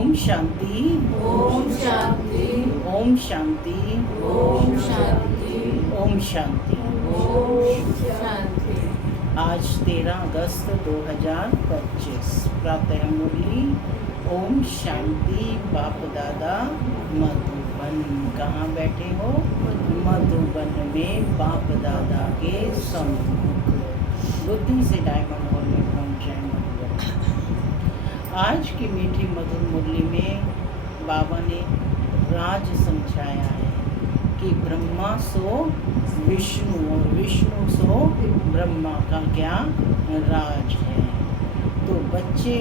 ओम शांति। ओम शांति। ओम शांति। ओम शांति। ओम शांति। ओम शांति। आज 13 अगस्त 2025 प्रातः मुरली ओम शांति। बाप दादा मधुबन। कहाँ बैठे हो? मधुबन में बाप दादा के सम्मुख बुद्धि से डायमंड हॉल में पहुँच जाए मधुबन। आज की मीठी मधुर मुरली में बाबा ने राज समझाया है कि ब्रह्मा सो विष्णु और विष्णु सो ब्रह्मा का क्या राज है। तो बच्चे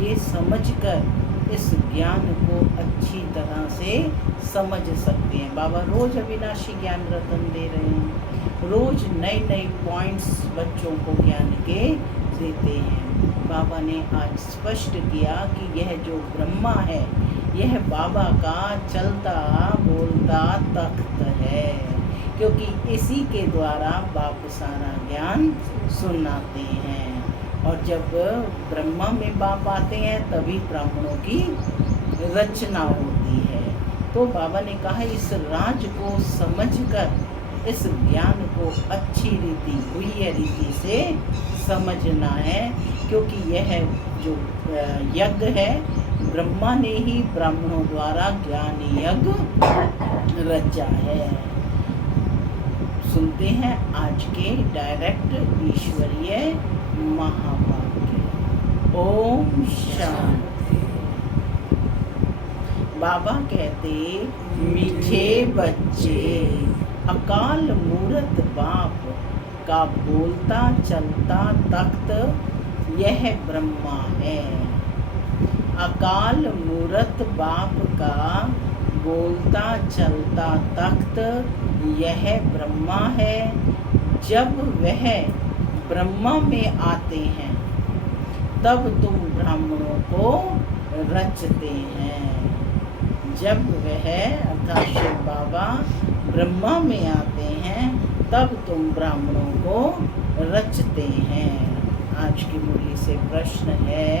ये समझकर इस ज्ञान को अच्छी तरह से समझ सकते हैं। बाबा रोज अविनाशी ज्ञान रतन दे रहे हैं, रोज नए नए पॉइंट्स बच्चों को ज्ञान के देते हैं। बाबा ने आज स्पष्ट किया कि यह जो ब्रह्मा है यह बाबा का चलता बोलता तख्त है, क्योंकि इसी के द्वारा बाप सारा ज्ञान सुनाते हैं। और जब ब्रह्मा में बाप आते हैं तभी ब्राह्मणों की रचना होती है। तो बाबा ने कहा इस राज को समझकर इस ज्ञान को अच्छी रीति हुई रीति से समझना है, क्योंकि यह जो यज्ञ है ब्रह्मा ने ही ब्राह्मणों द्वारा ज्ञान यज्ञ रचा है। सुनते हैं आज के डायरेक्ट ईश्वरीय महावाक्य। ओम शांति। बाबा कहते मीठे बच्चे, अकाल मूरत बाप का बोलता चलता तख्त यह ब्रह्मा है। अकाल मूरत बाप का बोलता चलता तख्त यह ब्रह्मा है। जब वह ब्रह्मा में आते हैं तब तुम ब्राह्मणों को रचते हैं। जब वह अर्थात शिव बाबा ब्रह्मा में आते हैं तब तुम ब्राह्मणों को रचते हैं। आज की मुरली से प्रश्न है,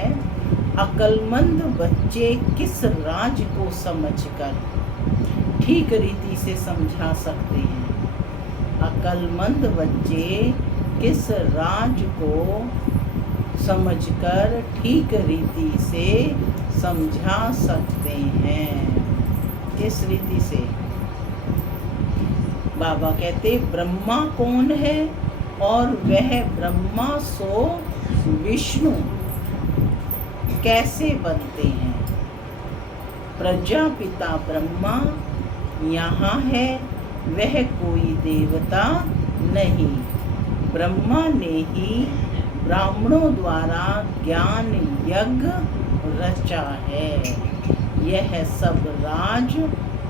अक्लमंद बच्चे किस राज को समझकर ठीक रीति से समझा सकते हैं? अक्लमंद बच्चे किस राज को समझकर ठीक रीति से समझा सकते हैं? किस रीति से? बाबा कहते ब्रह्मा कौन है और वह ब्रह्मा सो विष्णु कैसे बनते हैं? प्रजापिता ब्रह्मा यहाँ है, वह कोई देवता नहीं। ब्रह्मा ने ही ब्राह्मणों द्वारा ज्ञान यज्ञ रचा है। यह सब राज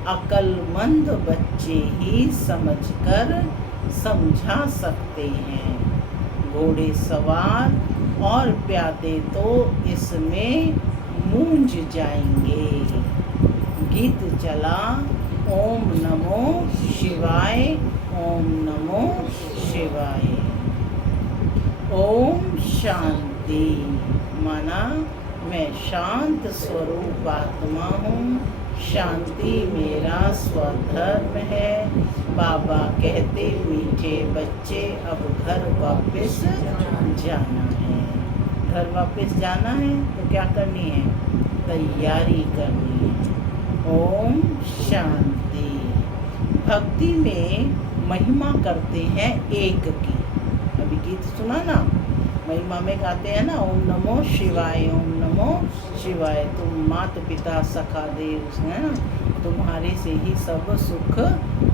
अक्लमंद बच्चे ही समझकर समझा सकते हैं। घोड़े सवार और प्यादे तो इसमें मूंझ जाएंगे। गीत चला ओम नमो शिवाय, ओम नमो शिवाय। ओम शांति माना मैं शांत स्वरूप आत्मा हूँ, शांति मेरा स्वधर्म है। बाबा कहते मीठे बच्चे अब घर वापस जाना है। घर वापस जाना है तो क्या करनी है? तैयारी करनी है। ओम शांति। भक्ति में महिमा करते हैं एक की। अभी गीत सुना ना, महिमा में गाते हैं ना, ओम नमो शिवाय, ओम नमो शिवाय। तुम मात पिता सखा देव है ना, तुम्हारे से ही सब सुख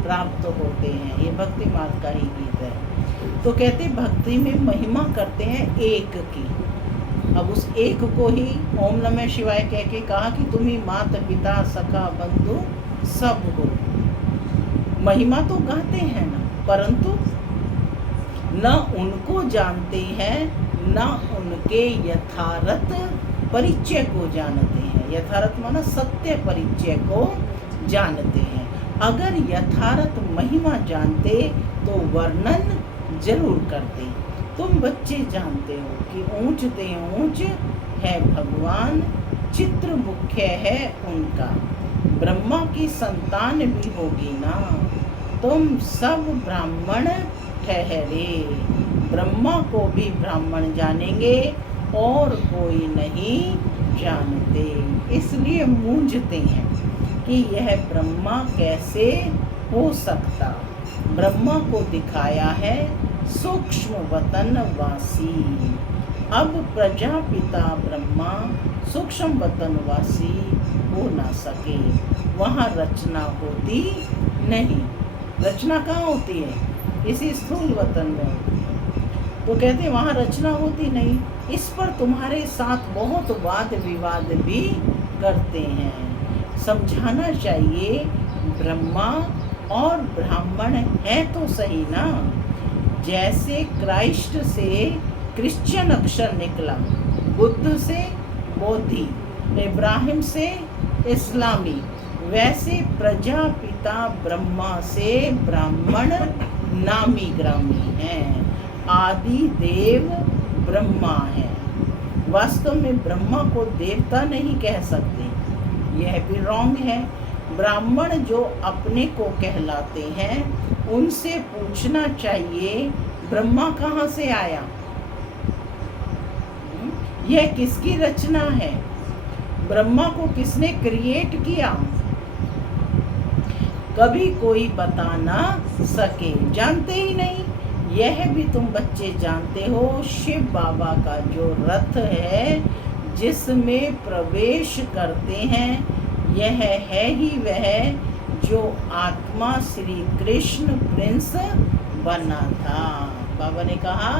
प्राप्त होते हैं। ये भक्ति मार्ग का ही गीत है। तो कहते भक्ति में महिमा करते हैं एक की। अब उस एक को ही ओम नमः शिवाय कह के कहा कि तुम ही मात पिता सखा बंधु सब हो। महिमा तो गाते हैं ना, परंतु न उनको जानते हैं न उनके यथार्थ परिचय को जानते हैं। यथार्थ माना सत्य परिचय को जानते हैं। अगर यथार्थ महिमा जानते तो वर्णन जरूर करते। तुम बच्चे जानते हो कि ऊंच ते ऊंच है भगवान, चित्र मुख्य है उनका। ब्रह्मा की संतान भी होगी ना, तुम सब ब्राह्मण ठहरे। ब्रह्मा को भी ब्राह्मण जानेंगे और कोई नहीं जानते, इसलिए मूंझते हैं कि यह ब्रह्मा कैसे हो सकता। ब्रह्मा को दिखाया है सूक्ष्म वतन वासी। अब प्रजापिता ब्रह्मा सूक्ष्म वतन वासी हो ना सके, वहाँ रचना होती नहीं। रचना कहाँ होती है? इसी स्थूल वतन में होती है। तो कहते हैं वहाँ रचना होती नहीं। इस पर तुम्हारे साथ बहुत वाद विवाद भी करते हैं। समझाना चाहिए, ब्रह्मा और ब्राह्मण है तो सही ना। जैसे क्राइस्ट से क्रिश्चियन अक्षर निकला, बुद्ध से बौद्धि, इब्राहिम से इस्लामी, वैसे प्रजापिता ब्रह्मा से ब्राह्मण नामी ग्रामी हैं। आदि देव ब्रह्मा है। वास्तव में ब्रह्मा को देवता नहीं कह सकते, यह भी रॉन्ग है। ब्राह्मण जो अपने को कहलाते हैं उनसे पूछना चाहिए ब्रह्मा कहाँ से आया, यह किसकी रचना है, ब्रह्मा को किसने क्रिएट किया। कभी कोई बता ना सके, जानते ही नहीं। यह भी तुम बच्चे जानते हो, शिव बाबा का जो रथ है जिसमें प्रवेश करते हैं, यह है ही वह जो आत्मा श्री कृष्ण प्रिंस बना था। बाबा ने कहा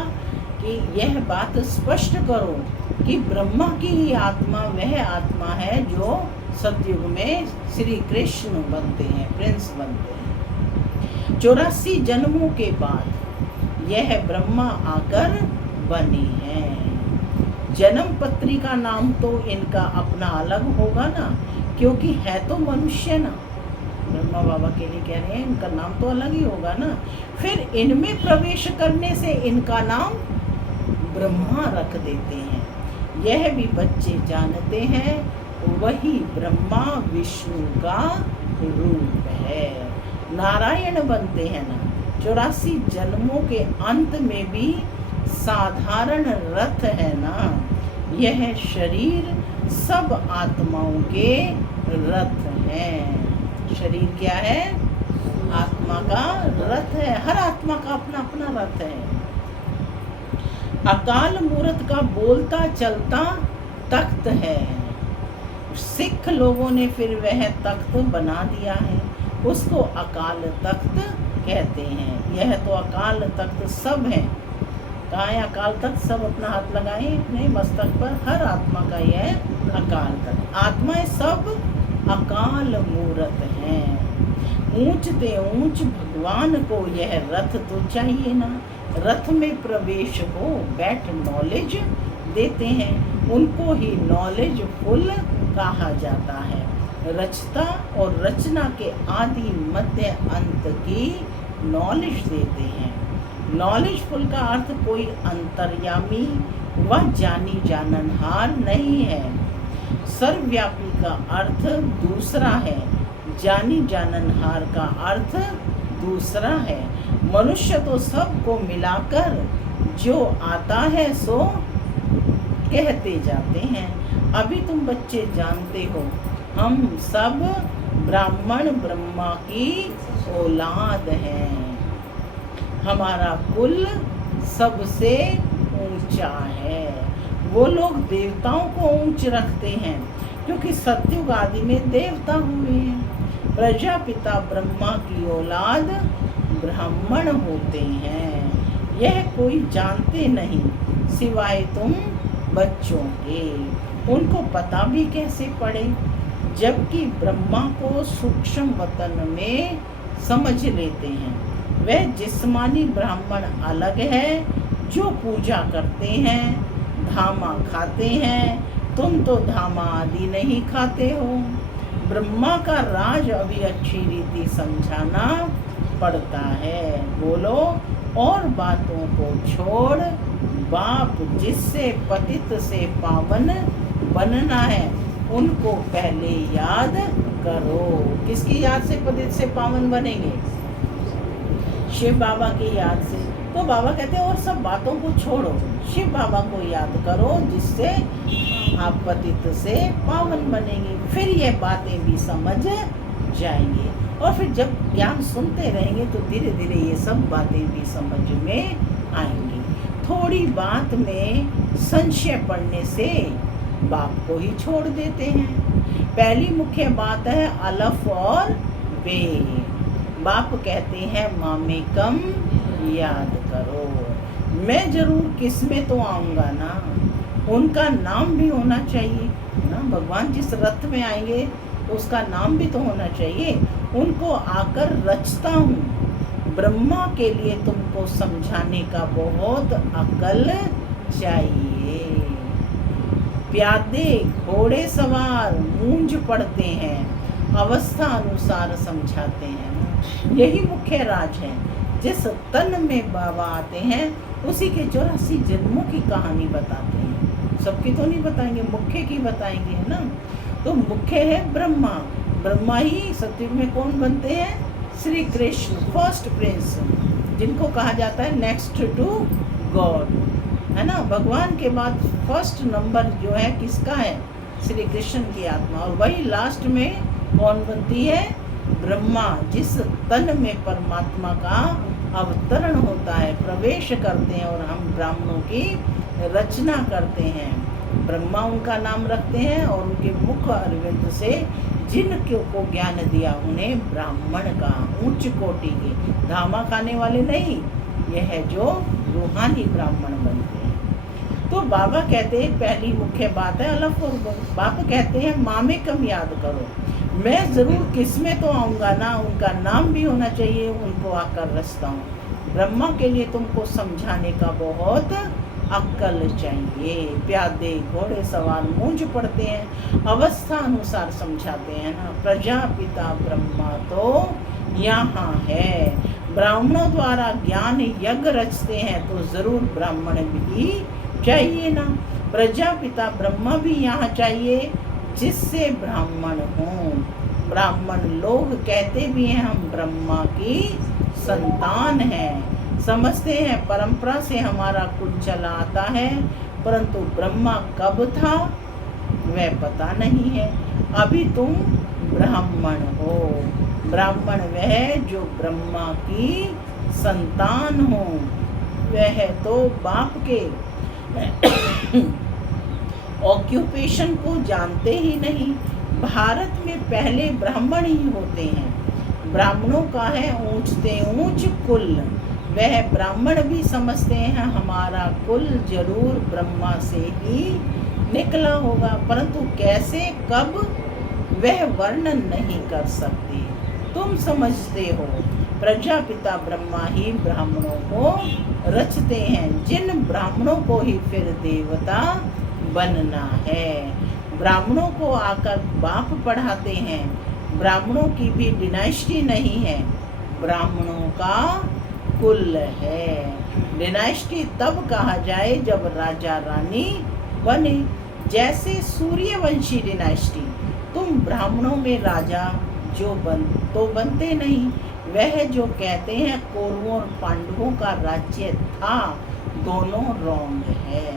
कि यह बात स्पष्ट करो कि ब्रह्मा की ही आत्मा वह आत्मा है जो सतयुग में श्री कृष्ण बनते हैं, प्रिंस बनते हैं। 84 जन्मों के बाद यह ब्रह्मा आकर बने हैं। जन्म पत्री का नाम तो इनका अपना अलग होगा ना, क्योंकि है तो मनुष्य ना। ब्रह्मा बाबा के लिए कह रहे हैं इनका नाम तो अलग ही होगा ना। फिर इनमें प्रवेश करने से इनका नाम ब्रह्मा रख देते हैं। यह भी बच्चे जानते हैं, वही ब्रह्मा विष्णु का रूप है। नारायण बनते हैं ना। 84 जन्मों के अंत में भी साधारण रथ है ना। यह शरीर सब आत्माओं के रथ हैं। शरीर क्या है? आत्मा का रथ है। हर आत्मा का अपना अपना रथ है। अकाल मूर्त का बोलता चलता तख्त है। सिख लोगों ने फिर वह तख्त बना दिया है, उसको अकाल तख्त कहते हैं। यह तो अकाल तख्त सब है। कहाँ है अकाल तख्त? सब अपना हाथ लगाएं अपने मस्तक पर। हर आत्मा का यह अकाल तख्त। आत्माएं सब अकाल मूर्त हैं। ऊंचते ऊंच भगवान को यह रथ तो चाहिए ना। रथ में प्रवेश हो, बैठ नॉलेज देते हैं, उनको ही नॉलेज फुल कहा जाता है। रचता और रचना के आदि मध्य अंत की नॉलेज देते हैं। नॉलेज फुल का अर्थ कोई अंतर्यामी व जानी जाननहार नहीं है। सर्वव्यापी का अर्थ दूसरा है, जानी जाननहार का अर्थ दूसरा है। मनुष्य तो सबको मिलाकर जो आता है सो कहते जाते हैं। अभी तुम बच्चे जानते हो, हम सब ब्राह्मण ब्रह्मा की औलाद हैं। हमारा कुल सबसे ऊंचा है। वो लोग देवताओं को ऊंच रखते हैं क्योंकि सतयुग आदि में देवता हुए हैं। प्रजापिता ब्रह्मा की औलाद ब्राह्मण होते हैं। यह कोई जानते नहीं सिवाय तुम बच्चों के। उनको पता भी कैसे पड़े, जबकि ब्रह्मा को सूक्ष्म वतन में समझ लेते हैं। वह जिस्मानी ब्राह्मण अलग है जो पूजा करते हैं, धामा खाते हैं। तुम तो धामा आदि नहीं खाते हो। ब्रह्मा का राज अभी अच्छी रीति समझाना पड़ता है। बोलो, और बातों को छोड़, बाप जिससे पतित से पावन बनना है उनको पहले याद करो। किसकी याद से पतित से पावन बनेंगे? शिव बाबा की याद से। तो बाबा कहते हैं और सब बातों को छोड़ो, शिव बाबा को याद करो, जिससे आप पतित से पावन बनेंगे। फिर ये बातें भी समझ जाएंगे, और फिर जब ज्ञान सुनते रहेंगे तो धीरे धीरे ये सब बातें भी समझ में आएंगी। थोड़ी बात में संशय पड़ने से बाप को ही छोड़ देते हैं। पहली मुख्य बात है अलफ और बे। बाप कहते हैं मामेकम याद करो। मैं जरूर किस में तो आऊँगा ना, उनका नाम भी होना चाहिए ना। भगवान जिस रथ में आएंगे तो उसका नाम भी तो होना चाहिए। उनको आकर रचता हूँ। ब्रह्मा के लिए तुमको समझाने का बहुत अक्ल चाहिए। प्यादे घोड़े सवार मूंज पड़ते हैं, अवस्था अनुसार समझाते हैं। यही मुख्य राज है। जिस तन में बाबा आते हैं उसी के 84 जन्मों की कहानी बताते हैं। सबकी तो नहीं बताएंगे, मुख्य की बताएंगे, है ना। तो मुख्य है ब्रह्मा। ब्रह्मा ही सतयुग में कौन बनते हैं? श्री कृष्ण, फर्स्ट प्रिंस, जिनको कहा जाता है नेक्स्ट टू गॉड, है ना। भगवान के बाद फर्स्ट नंबर जो है किसका है? श्री कृष्ण की आत्मा। और वही लास्ट में कौन बनती है? ब्रह्मा। जिस तन में परमात्मा का अवतरण होता है, प्रवेश करते हैं और हम ब्राह्मणों की रचना करते हैं। ब्रह्मा उनका नाम रखते हैं और उनके मुख अरविंद से जिनको को ज्ञान दिया उन्हें ब्राह्मण का, उच्च कोटि के, धामा खाने वाले नहीं। यह है जो रूहानी ब्राह्मण बनते हैं। तो बाबा कहते हैं पहली मुख्य बात है अलफ और बे। बाबा कहते हैं मामे कम याद करो। मैं ज़रूर किस में तो आऊँगा ना, उनका नाम भी होना चाहिए, उनको आकर रचता हूँ। ब्रह्मा के लिए तुमको समझाने का बहुत अक्ल चाहिए। प्यादे घोड़े सवार मूंज पड़ते हैं, अवस्था अनुसार समझाते हैं ना। प्रजापिता ब्रह्मा तो यहाँ है। ब्राह्मणों द्वारा ज्ञान यज्ञ रचते हैं तो जरूर ब्राह्मण भी चाहिए ना। प्रजापिता ब्रह्मा भी यहाँ चाहिए, जिससे ब्राह्मण हों। ब्राह्मण लोग कहते भी हैं हम ब्रह्मा की संतान हैं। समझते हैं परंपरा से हमारा कुल चला आता है, परंतु ब्रह्मा कब था वह पता नहीं है। अभी तुम ब्राह्मण हो। ब्राह्मण वह जो ब्रह्मा की संतान हो, वह तो बाप के ऑक्यूपेशन को जानते ही नहीं। भारत में पहले ब्राह्मण ही होते हैं। ब्राह्मणों का है ऊंचते ऊंच कुल। वह ब्राह्मण भी समझते हैं हमारा कुल जरूर ब्रह्मा से ही निकला होगा, परंतु कैसे कब वह वर्णन नहीं कर सकते। तुम समझते हो प्रजापिता ब्रह्मा ही ब्राह्मणों को रचते हैं, जिन ब्राह्मणों को ही फिर देवता बनना है। ब्राह्मणों को आकर बाप पढ़ाते हैं। ब्राह्मणों की भी डिनाइस्टी नहीं है, ब्राह्मणों का कुल है। डिनाइस्टी तब कहा जाए जब राजा रानी बने, जैसे सूर्यवंशी डिनाइस्टी। तुम ब्राह्मणों में राजा जो बनते नहीं। वह जो कहते हैं कौरवों और पांडवों का राज्य था, दोनों रॉन्ग है।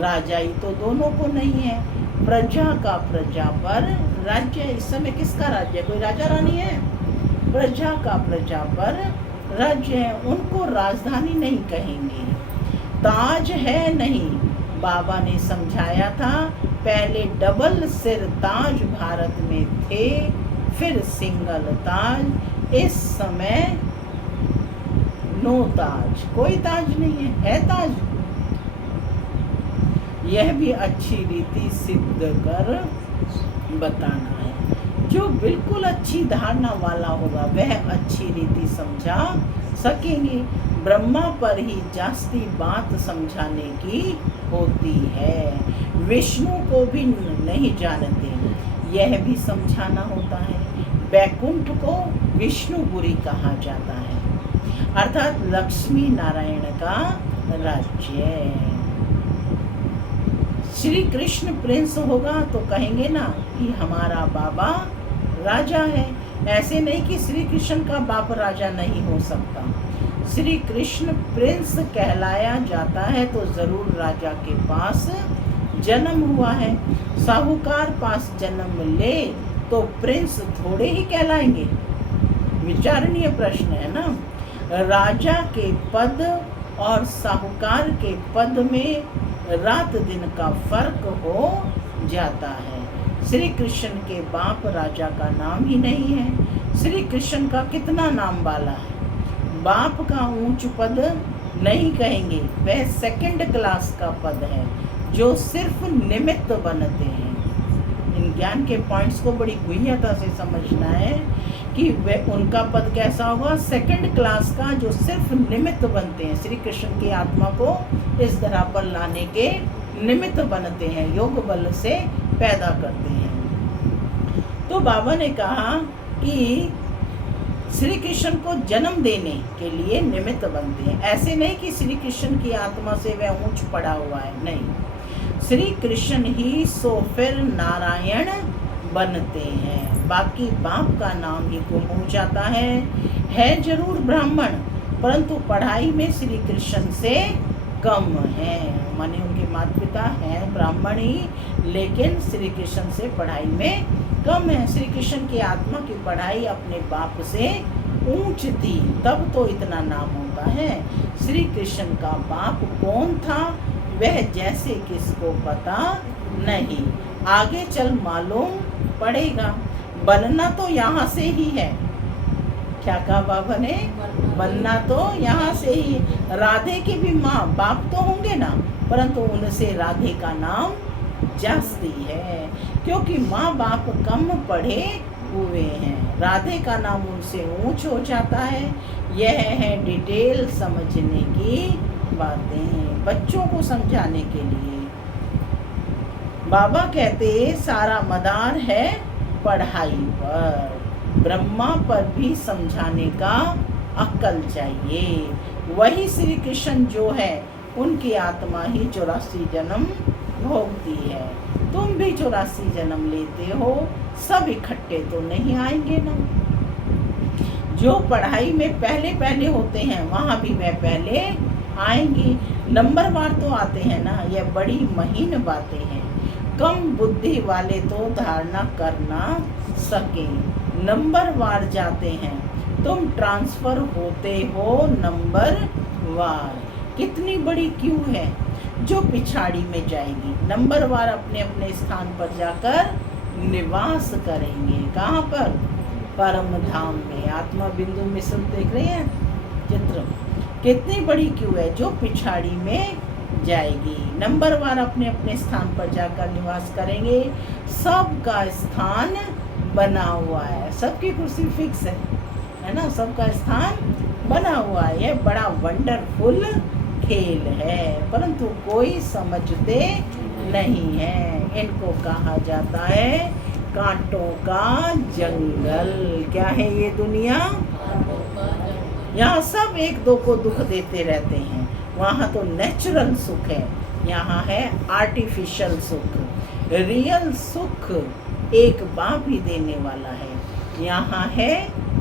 राजा ही तो दोनों को नहीं है। प्रजा का प्रजा पर राज्य। इस समय किसका राज्य? कोई राजा रानी है? प्रजा का प्रजा पर राज्य है। उनको राजधानी नहीं कहेंगे। ताज है नहीं। बाबा ने समझाया था पहले डबल सिर ताज भारत में थे, फिर सिंगल ताज। इस समय नो ताज, कोई ताज नहीं है, है ताज। यह भी अच्छी रीति सिद्ध कर बताना है। जो बिल्कुल अच्छी धारणा वाला होगा वह अच्छी रीति समझा सकेंगे। ब्रह्मा पर ही जास्ती बात समझाने की होती है। विष्णु को भी नहीं जानते, यह भी समझाना होता है। बैकुंठ को विष्णुपुरी कहा जाता है, अर्थात लक्ष्मी नारायण का राज्य। श्री कृष्ण प्रिंस होगा तो कहेंगे ना कि हमारा बाबा राजा है। ऐसे नहीं कि श्री कृष्ण का बाप राजा नहीं हो सकता। श्री कृष्ण प्रिंस कहलाया जाता है तो जरूर राजा के पास जन्म हुआ है। साहूकार पास जन्म ले तो प्रिंस थोड़े ही कहलाएंगे। विचारणीय प्रश्न है ना। राजा के पद और साहूकार के पद में रात दिन का फर्क हो जाता है। श्री कृष्ण के बाप राजा का नाम ही नहीं है। श्री कृष्ण का कितना नाम वाला है। बाप का ऊंच पद नहीं कहेंगे, वह सेकंड क्लास का पद है जो सिर्फ निमित्त बनते हैं। इन ज्ञान के पॉइंट्स को बड़ी गुह्यता से समझना है कि वह उनका पद कैसा होगा, सेकंड क्लास का, जो सिर्फ निमित्त बनते हैं। श्री कृष्ण की आत्मा को इस धरा पर लाने के निमित्त बनते हैं, योग बल से पैदा करते हैं। तो बाबा ने कहा कि श्री कृष्ण को जन्म देने के लिए निमित्त बनते हैं। ऐसे नहीं कि श्री कृष्ण की आत्मा से वह ऊंच पड़ा हुआ है, नहीं। श्री कृष्ण ही सो फिर नारायण बनते हैं। बाकी बाप का नाम ही गुम हो जाता है जरूर ब्राह्मण, परंतु पढ़ाई में श्री कृष्ण से कम है। माने उनके माता पिता हैं ब्राह्मण ही, लेकिन श्री कृष्ण से पढ़ाई में कम है। श्री कृष्ण की आत्मा की पढ़ाई अपने बाप से ऊंच थी, तब तो इतना नाम होता है। श्री कृष्ण का बाप कौन था वह जैसे किसको पता नहीं, आगे चल मालूम पड़ेगा। बनना तो यहाँ से ही है। क्या कहा बाबा ने? बनना तो यहाँ से ही। राधे की भी माँ बाप तो होंगे ना, परंतु उनसे राधे का नाम जास्ती है, क्योंकि माँ बाप कम पढ़े हुए हैं। राधे का नाम उनसे ऊंच हो जाता है। यह है डिटेल समझने की बातें, बच्चों को समझाने के लिए। बाबा कहते सारा मदार है पढ़ाई पर, ब्रह्मा पर भी समझाने का अक्ल चाहिए। वही श्री कृष्ण जो है उनकी आत्मा ही 84 जन्म भोगती है। तुम भी 84 जन्म लेते हो, सब इकट्ठे तो नहीं आएंगे ना। जो पढ़ाई में पहले पहले होते हैं वहाँ भी वह पहले आएंगी। नंबरवार तो आते हैं ना, यह बड़ी महीन बातें हैं। कम बुद्धि वाले तो धारणा कर ना सके, नंबरवार जाते हैं। तुम ट्रांसफर होते हो नंबर वार। कितनी बड़ी क्यू है जो पिछाड़ी में जाएगी। नंबर वार अपने अपने स्थान पर जाकर निवास करेंगे। कहाँ पर? परम धाम में। आत्मा बिंदु मिश्र देख रहे हैं चित्र, कितनी बड़ी क्यू है जो पिछाड़ी में जाएगी। नंबर वार अपने अपने स्थान पर जाकर निवास करेंगे। सबका स्थान बना हुआ है, सबकी कुर्सी फिक्स है ना, सबका स्थान बना हुआ है। यह बड़ा वंडरफुल खेल है, परंतु कोई समझते नहीं है। इनको कहा जाता है कांटों का जंगल। क्या है ये दुनिया? यहाँ सब एक दो को दुख देते रहते हैं। वहाँ तो नेचुरल सुख है, यहाँ है आर्टिफिशियल सुख। रियल सुख एक बाप ही देने वाला है। यहाँ है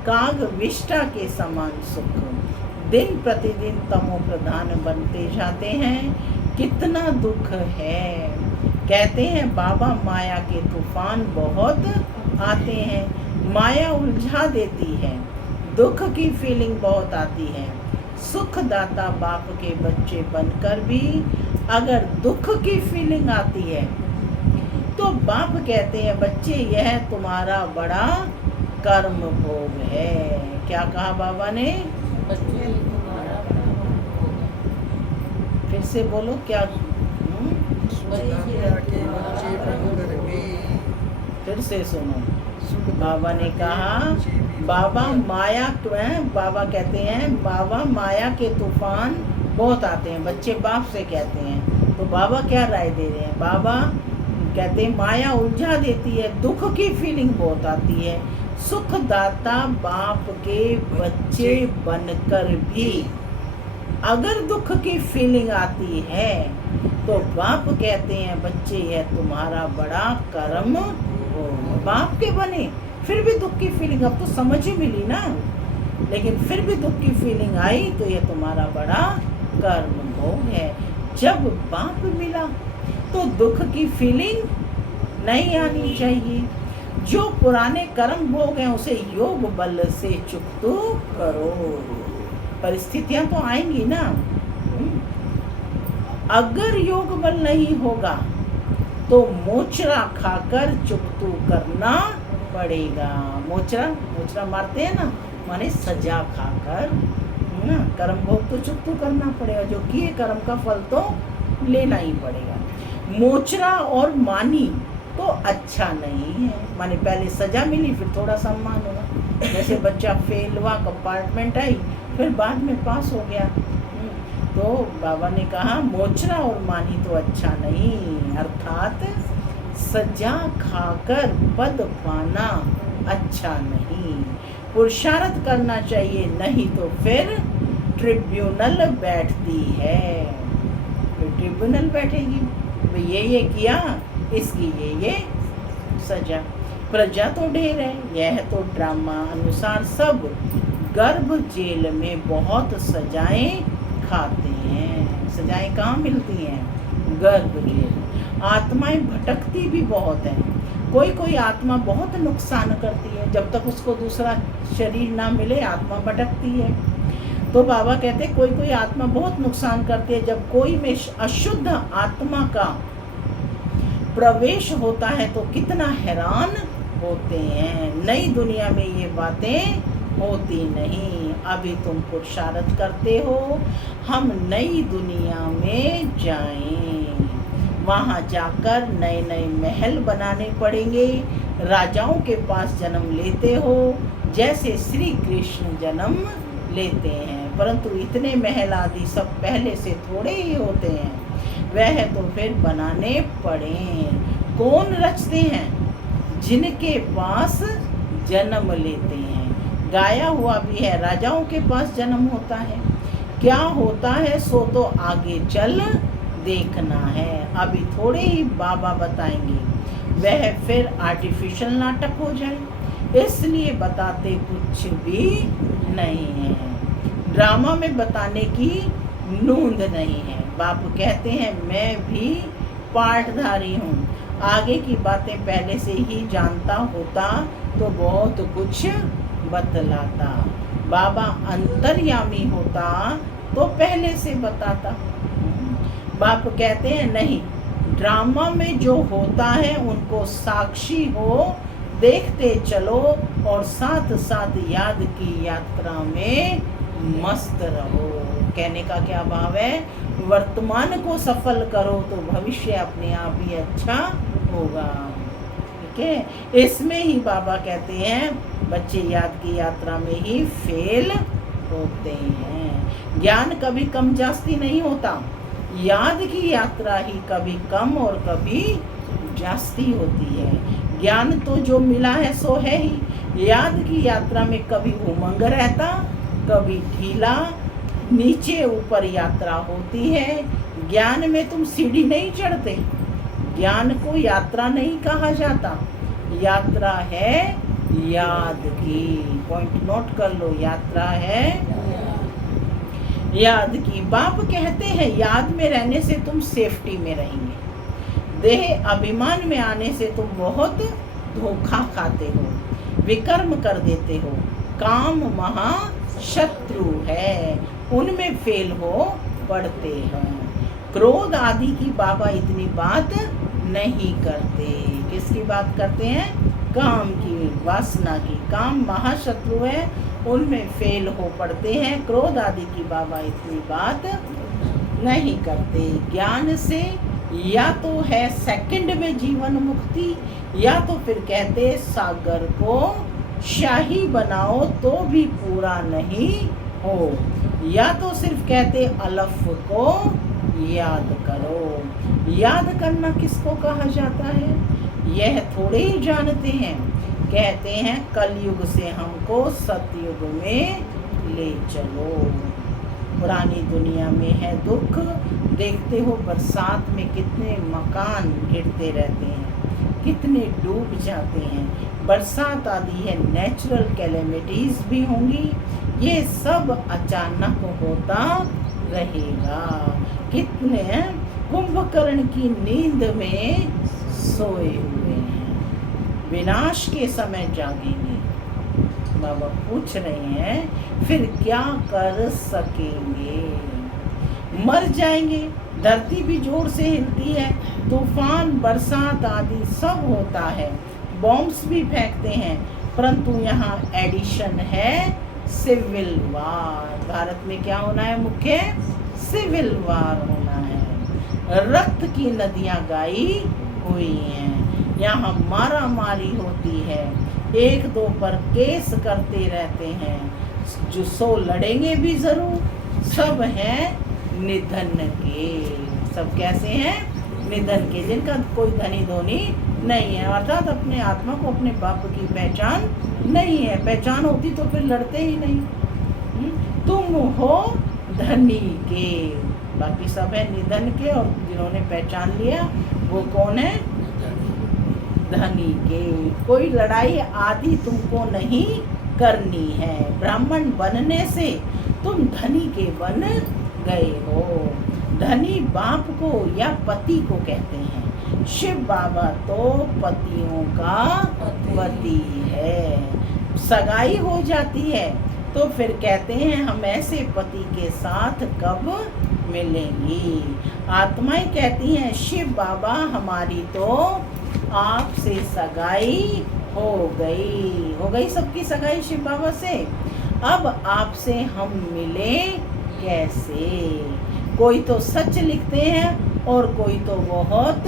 काग विष्टा के समान सुख। दिन प्रतिदिन तमो प्रधान बनते जाते हैं। कितना दुख है। कहते हैं बाबा माया के तूफान बहुत आते हैं, माया उलझा देती है, दुख की फीलिंग बहुत आती है। सुख दाता बाप के बच्चे बनकर भी अगर दुख की फीलिंग आती है तो बाप कहते हैं बच्चे यह तुम्हारा बड़ा कर्म भोग है। क्या कहा बाबा ने? फिर से बोलो क्या? फिर से सुनो। बाबा ने कहा बाबा माया, बाबा कहते हैं बाबा माया के तूफान बहुत आते हैं, बच्चे बाप से कहते हैं। तो बाबा क्या राय दे रहे हैं? बाबा कहते हैं माया उलझा देती है, दुख की फीलिंग बहुत आती है। सुख दाता बाप के बच्चे बनकर भी अगर दुख की फीलिंग आती है तो बाप कहते हैं बच्चे यह तुम्हारा बड़ा कर्म हो। बाप के बने फिर भी दुख की फीलिंग, अब तो समझ ही मिली ना, लेकिन फिर भी दुख की फीलिंग आई तो यह तुम्हारा बड़ा कर्म भोग है। जब बाप मिला तो दुख की फीलिंग नहीं आनी चाहिए। जो पुराने कर्म भोग हैं उसे योग बल से चुकतो करो। परिस्थितियां तो आएंगी ना। अगर योग बल नहीं होगा तो मोचरा खाकर चुकतू करना पड़ेगा। मोचरा मारते हैं ना, माने सजा खाकर ना, कर्म भोग तो चुकतू करना पड़ेगा। जो किए कर्म का फल तो लेना ही पड़ेगा। मोचरा और मानी तो अच्छा नहीं है, माने पहले सजा मिली फिर थोड़ा सम्मान हुआ। जैसे बच्चा फेल हुआ, कंपार्टमेंट आई, फिर बाद में पास हो गया। तो बाबा ने कहा मोचरा और मानी तो अच्छा नहीं, अर्थात सजा खाकर पद पाना अच्छा नहीं। पुरुषार्थ करना चाहिए, नहीं तो फिर ट्रिब्यूनल बैठती है। फिर ट्रिब्यूनल बैठेगी, ये किया, इसकी ये सजा। प्रजा तो ढेर है, यह तो ड्रामा अनुसार सब गर्भ जेल में बहुत सजाएं खाते हैं। सजाएं कहाँ मिलती हैं? गर्भ जेल। आत्माएं भटकती भी बहुत है। कोई आत्मा बहुत नुकसान करती है, जब तक उसको दूसरा शरीर ना मिले आत्मा भटकती है। तो बाबा कहते हैं कोई आत्मा बहुत नुकसान करती है। जब कोई में अशुद्ध आत्मा का प्रवेश होता है तो कितना हैरान होते हैं। नई दुनिया में ये बातें होती नहीं। अभी तुम पुरुषार्थ करते हो, हम नई दुनिया में जाएं। वहाँ जाकर नए नए महल बनाने पड़ेंगे। राजाओं के पास जन्म लेते हो जैसे श्री कृष्ण जन्म लेते हैं, परंतु इतने महल आदि सब पहले से थोड़े ही होते हैं। वह तो फिर बनाने पड़े। कौन रचते हैं? जिनके पास जन्म लेते हैं। गाया हुआ भी है, राजाओं के पास जन्म होता है। क्या होता है सो तो आगे चल देखना है, अभी थोड़े ही बाबा बताएंगे। वह फिर आर्टिफिशियल नाटक हो जाए, इसलिए बताते कुछ भी नहीं है। ड्रामा में बताने की नूंद नहीं है। बाप कहते हैं मैं भी पाठधारी हूँ, आगे की बातें पहले से ही जानता होता तो बहुत कुछ बतलाता। बाबा अंतर्यामी होता तो पहले से बताता। बाप कहते हैं नहीं, ड्रामा में जो होता है उनको साक्षी हो देखते चलो और साथ साथ याद की यात्रा में मस्त रहो। कहने का क्या भाव है? वर्तमान को सफल करो तो भविष्य अपने आप ही अच्छा होगा। ठीक है, इसमें ही बाबा कहते हैं बच्चे याद की यात्रा में ही फेल होते हैं। ज्ञान कभी कम जास्ती नहीं होता, याद की यात्रा ही कभी कम और कभी जास्ती होती है। ज्ञान तो जो मिला है सो है ही। याद की यात्रा में कभी उमंग रहता, कभी ढीला, नीचे ऊपर यात्रा होती है। ज्ञान में तुम सीढ़ी नहीं चढ़ते, ज्ञान को यात्रा नहीं कहा जाता, यात्रा है याद की। पॉइंट नोट कर लो, यात्रा है याद की। बाप कहते हैं याद में रहने से तुम सेफ्टी में रहेंगे, देह अभिमान में आने से तुम बहुत धोखा खाते हो, विकर्म कर देते हो। काम महा शत्रु है, उनमें फेल हो पड़ते हैं। क्रोध आदि की बाबा इतनी बात नहीं करते। किसकी बात करते हैं? काम की, वासना की। काम महाशत्रु है, उनमें फेल हो पड़ते हैं। क्रोध आदि की बाबा इतनी बात नहीं करते। ज्ञान से या तो है सेकंड में जीवन मुक्ति, या तो फिर कहते सागर को शाही बनाओ तो भी पूरा नहीं हो, या तो सिर्फ कहते अलफ को याद करो। याद करना किसको कहा जाता है? यह थोड़े ही जानते हैं। कहते हैं कलयुग से हमको सतयुग में ले चलो। पुरानी दुनिया में है दुख। देखते हो बरसात में कितने मकान गिरते रहते हैं, कितने डूब जाते हैं। बरसात आदि है, नेचुरल कैलेमिटीज भी होंगी। ये सब अचानक होता रहेगा। कितने कुंभकर्ण की नींद में सोए हुए हैं, विनाश के समय जागेंगे। बाबा पूछ रहे हैं फिर क्या कर सकेंगे? मर जाएंगे। धरती भी जोर से हिलती है, तूफान बरसात आदि सब होता है, बॉम्ब्स भी फेंकते हैं, परंतु यहाँ एडिशन है सिविल वार। भारत में क्या होना है? मुख्य सिविल वार होना है। रक्त की नदियां गाई हुई हैं, यहाँ मारा मारी होती है, एक दो पर केस करते रहते हैं, जो सो लड़ेंगे भी जरूर। सब हैं निधन के। सब कैसे हैं? निधन के, जिनका कोई धनी धोनी नहीं है, अर्थात अपने आत्मा को अपने बाप की पहचान नहीं है। पहचान होती तो फिर लड़ते ही नहीं। तुम हो धनी के, बाकी सब है निधन के, और जिन्होंने पहचान लिया वो कौन है? धनी के। कोई लड़ाई आदि तुमको नहीं करनी है। ब्राह्मण बनने से तुम धनी के बन गए हो। धनी बाप को या पति को कहते हैं। शिव बाबा तो पतियों का पति है। सगाई हो जाती है तो फिर कहते हैं हम ऐसे पति के साथ कब मिलेंगी। आत्माएं कहती हैं शिव बाबा हमारी तो आपसे सगाई हो गई सबकी सगाई शिव बाबा से। अब आपसे हम मिले कैसे? कोई तो सच लिखते हैं और कोई तो बहुत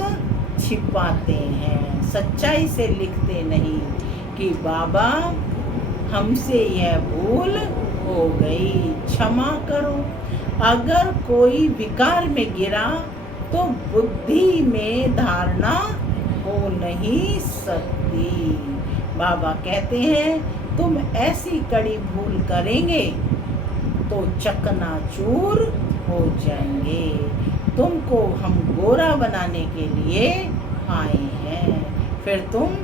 छिपाते हैं, सच्चाई से लिखते नहीं कि बाबा हमसे यह भूल हो गई, क्षमा करो। अगर कोई विकार में गिरा तो बुद्धि में धारणा हो नहीं सकती। बाबा कहते हैं तुम ऐसी कड़ी भूल करेंगे तो चकनाचूर हो जाएंगे। तुमको हम गोरा बनाने के लिए आए हैं, फिर तुम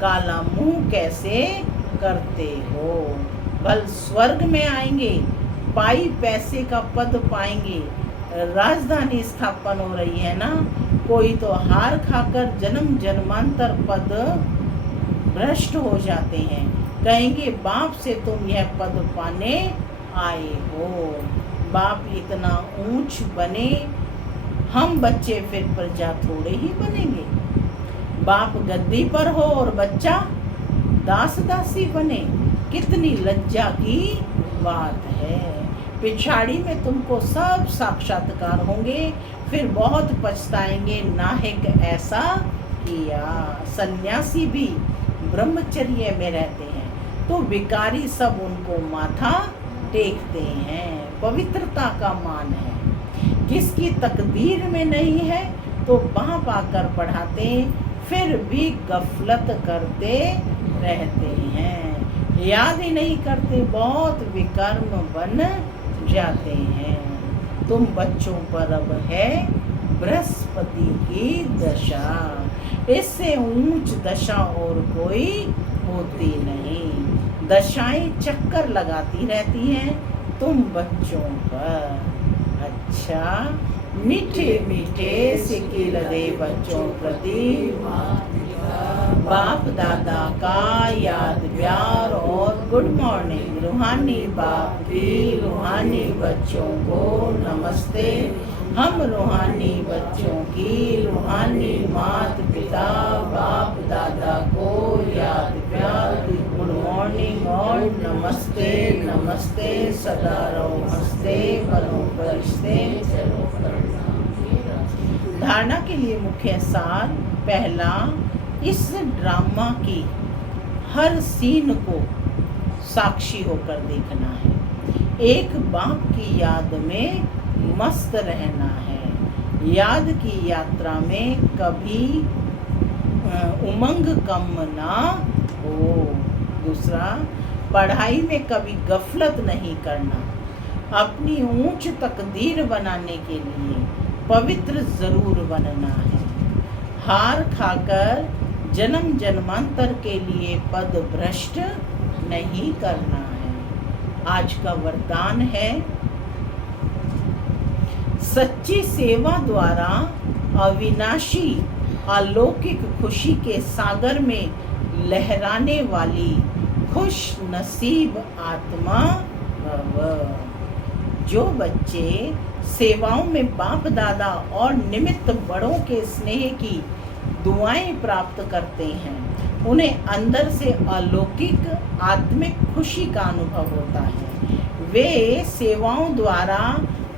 काला मुंह कैसे करते हो? भल स्वर्ग में आएंगे, पाई पैसे का पद पाएंगे, राजधानी स्थापन हो रही है ना। कोई तो हार खाकर जन्म जन्मांतर पद भ्रष्ट हो जाते हैं, कहेंगे बाप से तुम यह पद पाने आए हो। बाप इतना ऊंच बने, हम बच्चे फिर प्रजा थोड़े ही बनेंगे। बाप गद्दी पर हो और बच्चा दास दासी बने, कितनी लज्जा की बात है। पिछाड़ी में तुमको सब साक्षात्कार होंगे, फिर बहुत पछताएंगे नाहिक ऐसा किया। सन्यासी भी ब्रह्मचर्य में रहते हैं तो विकारी सब उनको माथा टेकते हैं। पवित्रता का मान है, किसकी तकदीर में नहीं है तो बाप आकर पढ़ाते, फिर भी गफलत करते रहते हैं, याद ही नहीं करते, बहुत विकर्म बन जाते हैं। तुम बच्चों पर अब है बृहस्पति की दशा, इससे ऊंच दशा और कोई होती नहीं। दशाएं चक्कर लगाती रहती हैं तुम बच्चों पर। अच्छा, मीठे मीठे सिकिल दे बच्चों प्रति बाप दादा का याद प्यार और गुड मॉर्निंग। रूहानी बाप की रूहानी बच्चों को नमस्ते। हम रूहानी बच्चों की रूहानी माता पिता बाप दादा को याद प्यार गुड मॉर्निंग और नमस्ते नमस्ते। सदा रहो हंसते, बनो फरिश्ते, चलो धारणा के लिए मुख्य सार। पहला, इस ड्रामा की हर सीन को साक्षी होकर देखना है। एक बाप की याद में मस्त रहना है। याद की यात्रा में कभी उमंग कम ना हो। दूसरा, पढ़ाई में कभी गफलत नहीं करना। अपनी ऊंच तकदीर बनाने के लिए पवित्र जरूर बनना है। हार खाकर जन्म जन्मांतर के लिए पद भ्रष्ट नहीं करना है। आज का वरदान है, सच्ची सेवा द्वारा अविनाशी अलौकिक खुशी के सागर में लहराने वाली खुश नसीब आत्मा भव। जो बच्चे सेवाओं में बाप दादा और निमित्त बड़ों के स्नेह की दुआएं प्राप्त करते हैं, उन्हें अंदर से अलौकिक आत्मिक खुशी का अनुभव होता है। वे सेवाओं द्वारा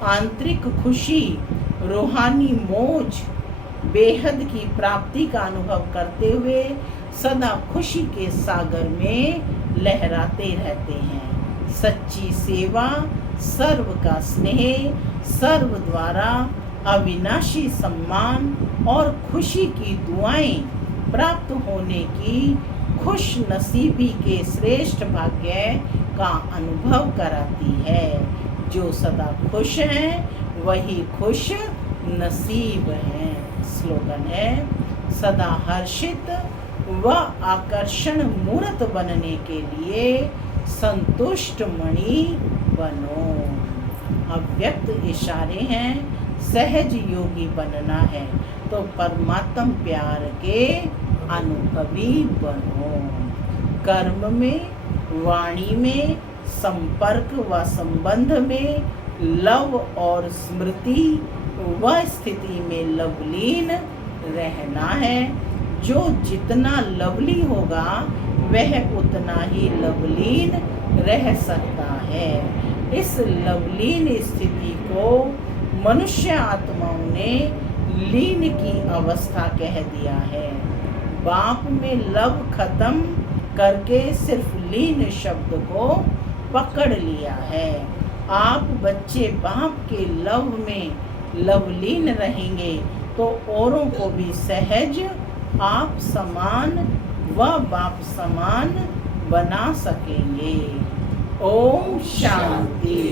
आंतरिक खुशी, रूहानी मौज, बेहद की प्राप्ति का अनुभव करते हुए सदा खुशी के सागर में लहराते रहते हैं। सच्ची सेवा, सर्व का स्नेह, सर्व द्वारा अविनाशी सम्मान और खुशी की दुआएं प्राप्त होने की खुश नसीबी के श्रेष्ठ भाग्य का अनुभव कराती है। जो सदा खुश हैं वही खुश नसीब हैं। स्लोगन है, सदा हर्षित व आकर्षण मूर्त बनने के लिए संतुष्ट मणि बनो। अव्यक्त इशारे हैं, सहज योगी बनना है तो परमात्म प्यार के अनुभवी बनो। कर्म में, वाणी में, संपर्क व संबंध में, लव और स्मृति व स्थिति में लवलीन रहना है। जो जितना लवली होगा वह उतना ही लवलीन रह सकता है। इस लवलीन स्थिति को मनुष्य आत्माओं ने लीन की अवस्था कह दिया है। बाप में लव खत्म करके सिर्फ लीन शब्द को पकड़ लिया है। आप बच्चे बाप के लव में लवलीन रहेंगे तो औरों को भी सहज आप समान व बाप समान बना सकेंगे। ओम शांति।